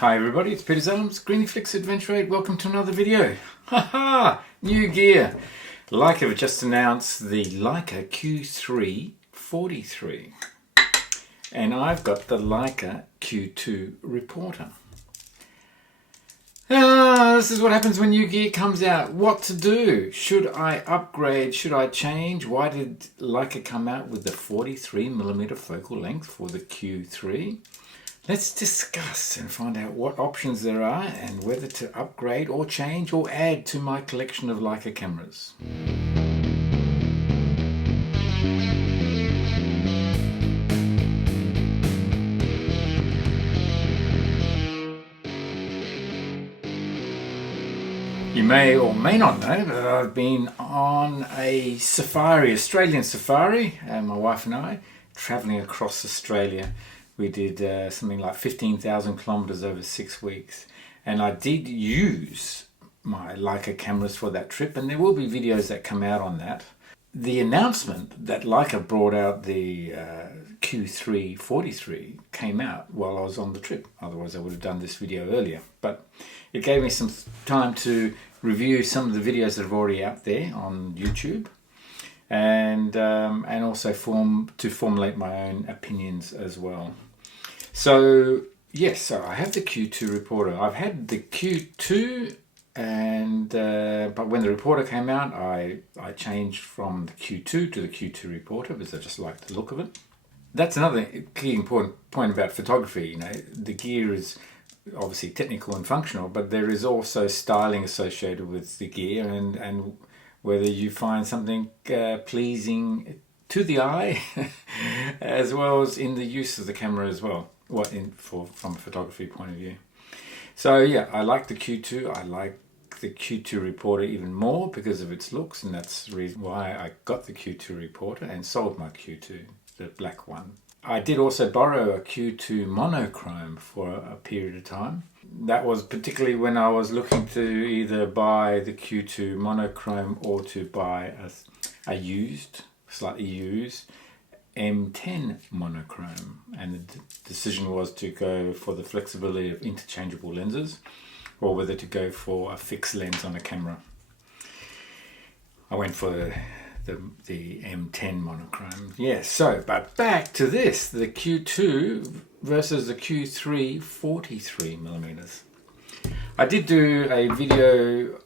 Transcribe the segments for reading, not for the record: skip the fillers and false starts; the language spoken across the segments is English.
Hi everybody, it's Peter's Arms, Griniflix Adventure 8. Welcome to another video. Haha, new gear. Leica have just announced the Leica Q3 43. And I've got the Leica Q2 reporter. This is what happens when new gear comes out. What to do? Should I upgrade? Should I change? Why did Leica come out with the 43mm focal length for the Q3? Let's discuss and find out what options there are and whether to upgrade or change or add to my collection of Leica cameras. You may or may not know that I've been on a safari, Australian safari, my wife and I, travelling across Australia. We did something like 15,000 kilometers over 6 weeks, and I did use my Leica cameras for that trip, and there will be videos that come out on that. The announcement that Leica brought out the Q3 43 came out while I was on the trip. Otherwise I would have done this video earlier, but it gave me some time to review some of the videos that are already out there on YouTube, and also formulate my own opinions as well. So yes, so I have the Q2 reporter. I've had the Q2, and but when the reporter came out, I changed from the Q2 to the Q2 reporter because I just like the look of it. That's another key important point about photography. You know, the gear is obviously technical and functional, but there is also styling associated with the gear, and whether you find something pleasing to the eye as well as in the use of the camera as well, from a photography point of view. So yeah, I like the Q2. I like the Q2 reporter even more because of its looks, and that's the reason why I got the Q2 reporter and sold my Q2, the black one. I did also borrow a Q2 monochrome for a period of time. That was particularly when I was looking to either buy the Q2 monochrome or to buy a used, slightly used M10 monochrome, and the decision was to go for the flexibility of interchangeable lenses or whether to go for a fixed lens on a camera. I went for the M10 monochrome. Yes, so but back to this, the Q2 versus the Q3 43mm. I did do a video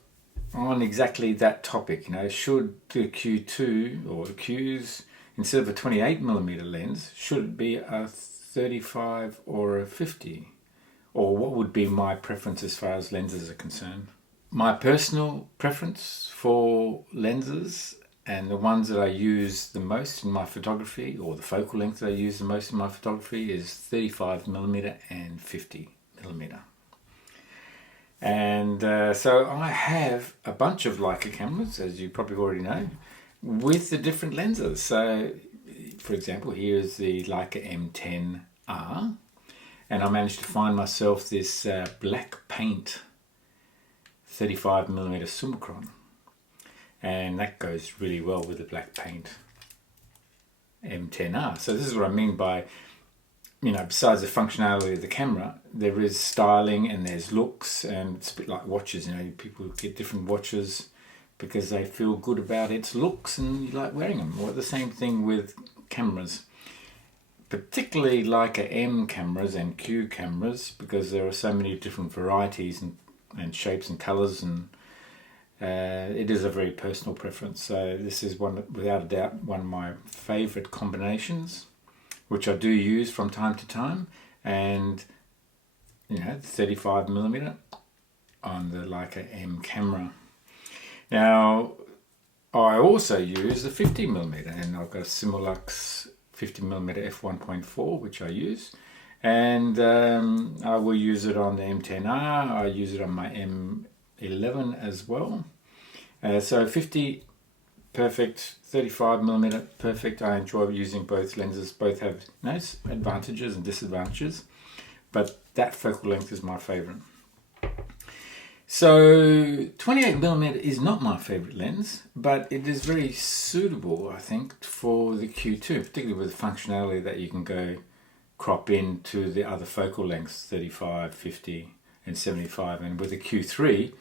on exactly that topic. You know, should the Q2 or the Qs, instead of a 28mm lens, should it be a 35 or a 50? Or what would be my preference as far as lenses are concerned? My personal preference for lenses, and the ones that I use the most in my photography, or the focal length that I use the most in my photography, is 35mm and 50mm. And so I have a bunch of Leica cameras, as you probably already know, with the different lenses. So, for example, here's the Leica M10R, and I managed to find myself this black paint 35mm Summicron, and that goes really well with the black paint M10R. So this is what I mean by, you know, besides the functionality of the camera, there is styling and there's looks, and it's a bit like watches. You know, people get different watches because they feel good about its looks and you like wearing them. Or the same thing with cameras, particularly Leica M cameras and Q cameras, because there are so many different varieties and shapes and colors, and it is a very personal preference. So this is without a doubt one of my favorite combinations, which I do use from time to time. And you know, 35mm on the Leica M camera. Now I also use the 50mm, and I've got a Simulux 50mm f1.4 which I use, and I will use it on the M10R. I use it on my M11 as well. So 50 perfect, 35mm perfect. I enjoy using both lenses. Both have nice advantages and disadvantages, but that focal length is my favorite. So 28mm is not my favorite lens, but it is very suitable, I think, for the Q2, particularly with the functionality that you can go crop into the other focal lengths, 35, 50 and 75, and with the Q3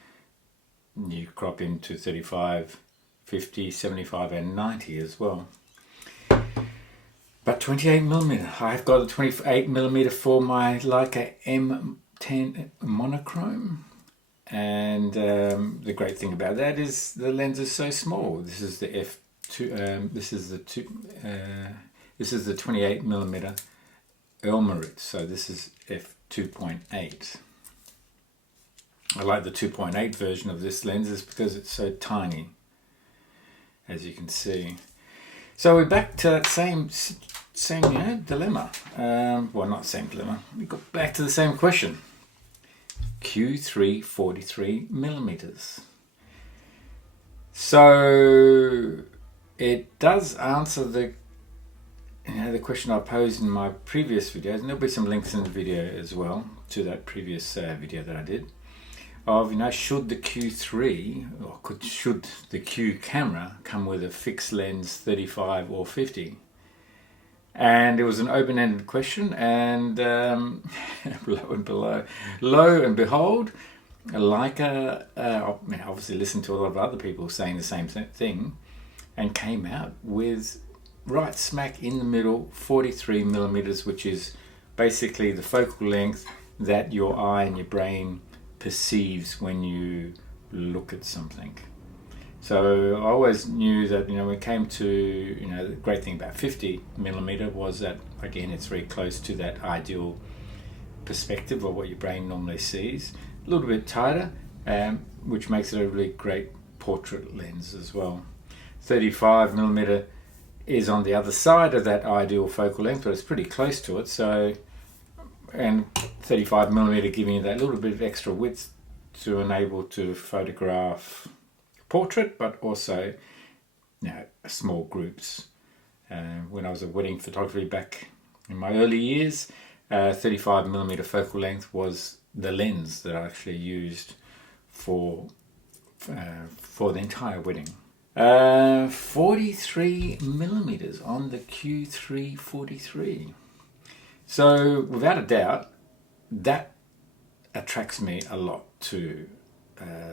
you crop into 35, 50, 75 and 90 as well. But 28mm, I've got a 28mm for my Leica M10 monochrome, and the great thing about that is the lens is so small. This is the f2. This is the 28mm Elmerit, so this is f2.8. I like the 2.8 version of this lens is because it's so tiny, as you can see. So we're back to that same dilemma. Well, not same dilemma. We got back to the same question. Q3 43mm. So it does answer the question I posed in my previous videos, and there'll be some links in the video as well to that previous video that I did. Of should the Q3 or should the Q camera come with a fixed lens 35 or 50? And it was an open-ended question, and lo and behold, Leica obviously listened to a lot of other people saying the same thing, and came out with right smack in the middle 43mm, which is basically the focal length that your eye and your brain perceives when you look at something. So I always knew that when it came to the great thing about 50mm was that again it's very close to that ideal perspective of what your brain normally sees. A little bit tighter, which makes it a really great portrait lens as well. 35mm is on the other side of that ideal focal length, but it's pretty close to it. So, and 35mm giving you that little bit of extra width to enable to photograph portrait, but also small groups. When I was at wedding photography back in my early years, 35mm focal length was the lens that I actually used for the entire wedding. 43mm on the Q3 43. So without a doubt, that attracts me a lot to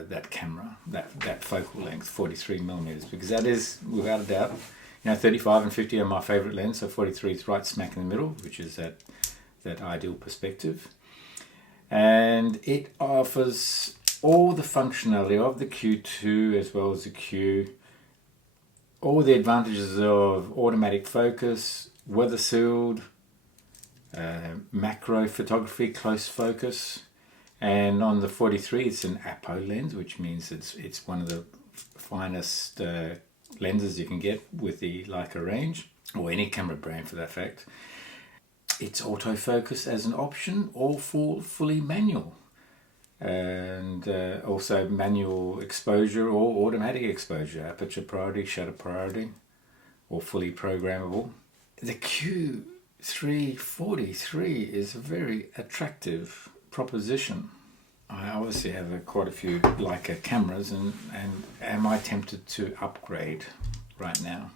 that camera, that focal length 43mm, because that is without a doubt, 35 and 50 are my favorite lens, so 43 is right smack in the middle, which is that ideal perspective, and it offers all the functionality of the Q2 as well as the Q, all the advantages of automatic focus, weather sealed, macro photography, close focus, and on the 43 it's an Apo lens, which means it's one of the finest lenses you can get with the Leica range, or any camera brand for that fact. It's autofocus as an option, or fully manual, and also manual exposure or automatic exposure, aperture priority, shutter priority, or fully programmable. The Q343 is a very attractive proposition. I obviously have quite a few Leica cameras, and am I tempted to upgrade right now?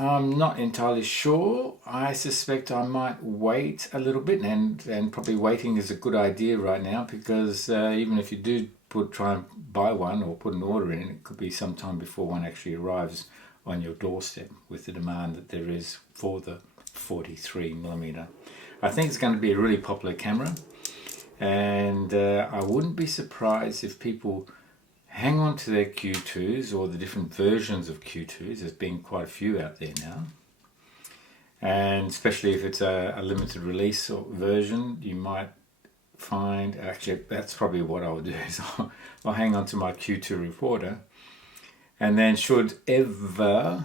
I'm not entirely sure. I suspect I might wait a little bit, and probably waiting is a good idea right now, because even if you do try and buy one or put an order in, it could be some time before one actually arrives on your doorstep with the demand that there is for the 43mm. I think it's going to be a really popular camera, and I wouldn't be surprised if people hang on to their Q2s or the different versions of Q2s. There's been quite a few out there now, and especially if it's a limited release or version, you might find, actually that's probably what I'll do, is I'll hang on to my Q2 reporter, and then should ever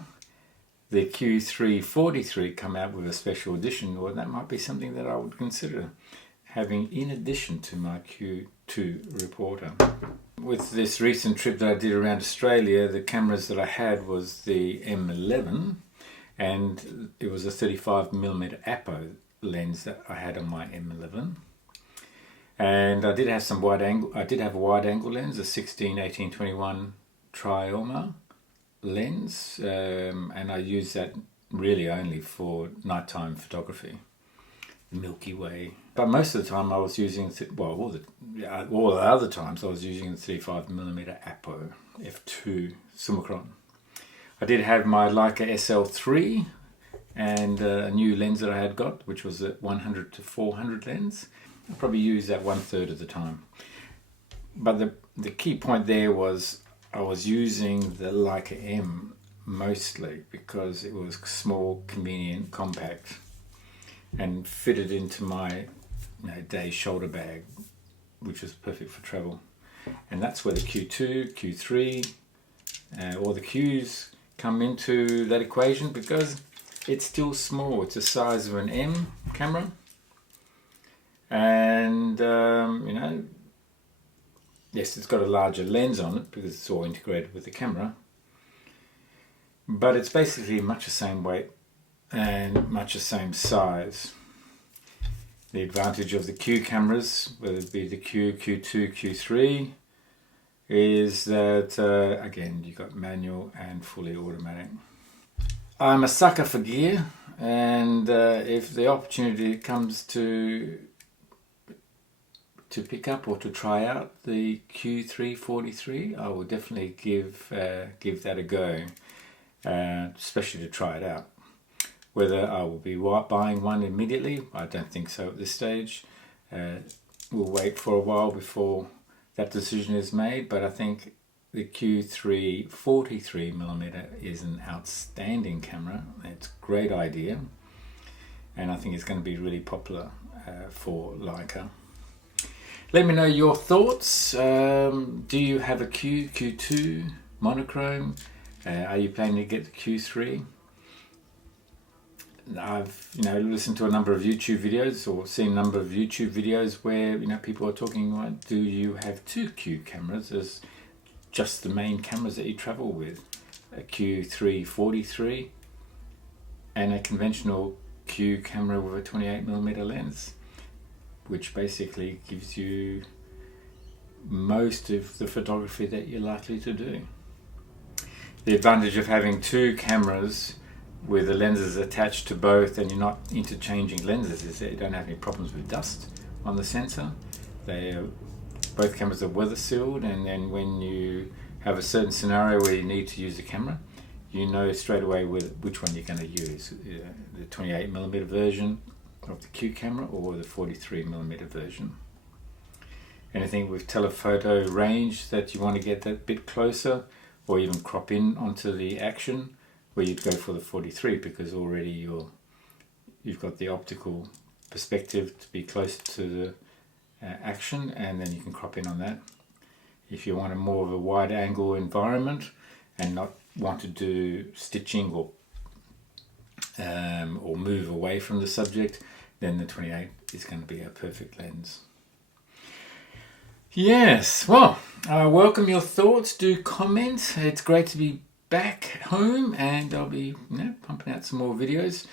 the Q343 come out with a special edition, well, that might be something that I would consider having in addition to my Q2 reporter. With this recent trip that I did around Australia, the cameras that I had was the M11, and it was a 35mm Apo lens that I had on my M11. And I did have some wide angle. I did have a wide angle lens, a 16-18-21 Trioma lens, and I used that really only for nighttime photography. the Milky Way. But most of the time I was using, all the other times I was using the 35mm Apo f2 Summicron. I did have my Leica SL3 and a new lens that I had got, which was a 100 to 400 lens. I probably used that 1/3 of the time. But the key point there was I was using the Leica M mostly because it was small, convenient, compact, and fitted into my day shoulder bag, which was perfect for travel. And that's where the Q2, Q3, or the Qs come into that equation, because it's still small. It's the size of an M camera, and yes, it's got a larger lens on it because it's all integrated with the camera, but it's basically much the same weight and much the same size. The advantage of the Q cameras, whether it be the Q, Q2, Q3, is that again, you've got manual and fully automatic. I'm a sucker for gear, and if the opportunity comes to pick up or to try out the Q3 43, I will definitely give that a go, especially to try it out. Whether I will be buying one immediately, I don't think so at this stage. We'll wait for a while before that decision is made, but I think the Q3 43mm is an outstanding camera. It's a great idea, and I think it's going to be really popular for Leica. Let me know your thoughts. Do you have a Q2 monochrome? Are you planning to get the Q3? I've listened to a number of YouTube videos, or seen a number of YouTube videos where people are talking about, do you have two Q cameras as just the main cameras that you travel with, a Q3 43 and a conventional Q camera with a 28mm lens, which basically gives you most of the photography that you're likely to do. The advantage of having two cameras with the lenses attached to both, and you're not interchanging lenses, is that you don't have any problems with dust on the sensor. Both cameras are weather sealed, and then when you have a certain scenario where you need to use the camera, you know straight away which one you're going to use, the 28mm version of the Q camera or the 43mm version. Anything with telephoto range that you want to get that bit closer, or even crop in onto the action, where you'd go for the 43, because already you've got the optical perspective to be closer to the action, and then you can crop in on that. If you want a more of a wide angle environment and not want to do stitching or move away from the subject, then the 28 is going to be a perfect lens. Yes, well, I welcome your thoughts. Do comment. It's great to be back home, and I'll be pumping out some more videos,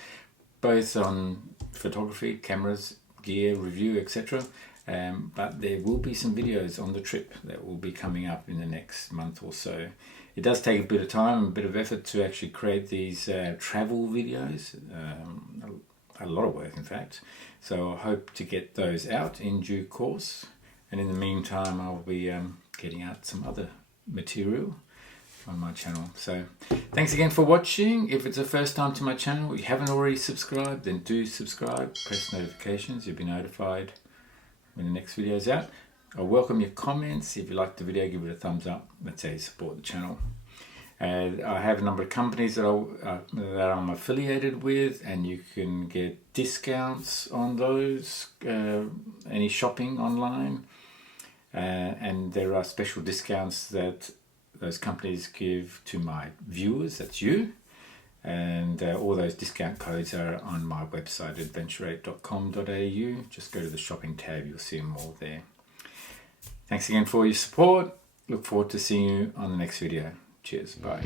both on photography, cameras, gear, review, etc. But there will be some videos on the trip that will be coming up in the next month or so. It does take a bit of time and a bit of effort to actually create these travel videos, a lot of work in fact. So I hope to get those out in due course, and in the meantime I'll be getting out some other material on my channel. So thanks again for watching. If it's the first time to my channel, you haven't already subscribed, then do subscribe, press notifications, you'll be notified when the next video is out. I welcome your comments. If you like the video, give it a thumbs up. That's how you support the channel. I have a number of companies that I'm affiliated with, and you can get discounts on those, any shopping online, and there are special discounts that those companies give to my viewers, that's you, and all those discount codes are on my website adventure8.com.au. Just go to the shopping tab, you'll see them all there. Thanks again for your support. Look forward to seeing you on the next video. Cheers, bye.